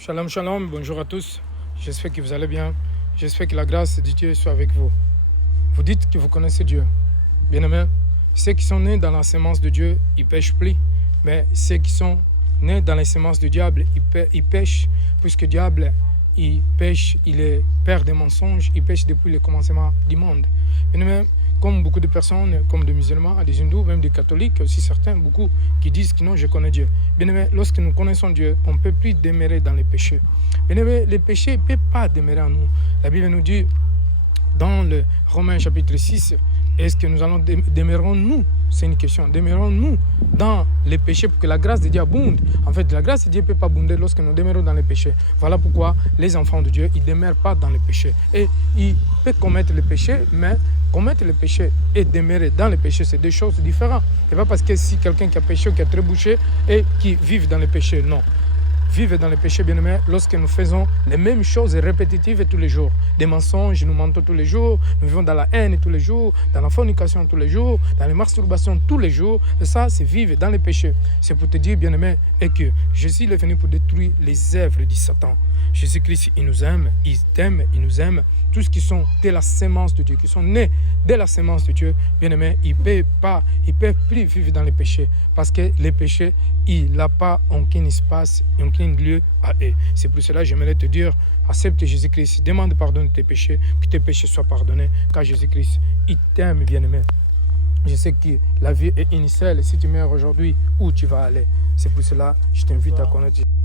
Shalom, shalom, bonjour à tous. J'espère que vous allez bien. J'espère que la grâce de Dieu soit avec vous. Vous dites que vous connaissez Dieu. Bien-aimés, ceux qui sont nés dans la sémence de Dieu, ils pêchent plus. Mais ceux qui sont nés dans la sémence du diable, ils pêchent, puisque le diable, il pêche, il est père des mensonges, il pêche depuis le commencement du monde. Bien-aimés, comme beaucoup de personnes, comme des musulmans, des hindous, même des catholiques, aussi certains, beaucoup qui disent que non, je connais Dieu. Bien-aimés, lorsque nous connaissons Dieu, on ne peut plus demeurer dans les péchés. Bien-aimés, les péchés ne peuvent pas demeurer en nous. La Bible nous dit, dans le Romains chapitre 6, est-ce que nous allons demeurons-nous? C'est une question. Demeurons-nous dans les péchés pour que la grâce de Dieu abonde? En fait, la grâce de Dieu ne peut pas abonder lorsque nous demeurons dans les péchés. Voilà pourquoi les enfants de Dieu, ils ne demeurent pas dans les péchés. Et ils peuvent commettre les péchés, mais commettre les péchés et demeurer dans les péchés, c'est deux choses différentes. Ce n'est pas parce que si quelqu'un qui a péché, qui a trébuché et qui vit dans les péchés, non. Vivre dans le péché, bien-aimés, lorsque nous faisons les mêmes choses répétitives tous les jours. Des mensonges, nous mentons tous les jours, nous vivons dans la haine tous les jours, dans la fornication tous les jours, dans les masturbations tous les jours. Et ça, c'est vivre dans le péché. C'est pour te dire, bien-aimé, et que Jésus est venu pour détruire les œuvres du Satan. Jésus-Christ, il nous aime, il t'aime, il nous aime. Tous ceux qui sont de la sémence de Dieu, qui sont nés de la sémence de Dieu, bien-aimé, ils ne peuvent plus vivre dans le péché. Parce que le péché, il n'a pas aucun espace, aucun lieu à eux. C'est pour cela que j'aimerais te dire, accepte Jésus-Christ, demande pardon de tes péchés, que tes péchés soient pardonnés, car Jésus-Christ, il t'aime, bien-aimé. Je sais que la vie est initiale. Si tu meurs aujourd'hui, où tu vas aller? C'est pour cela que je t'invite à connaître Jésus.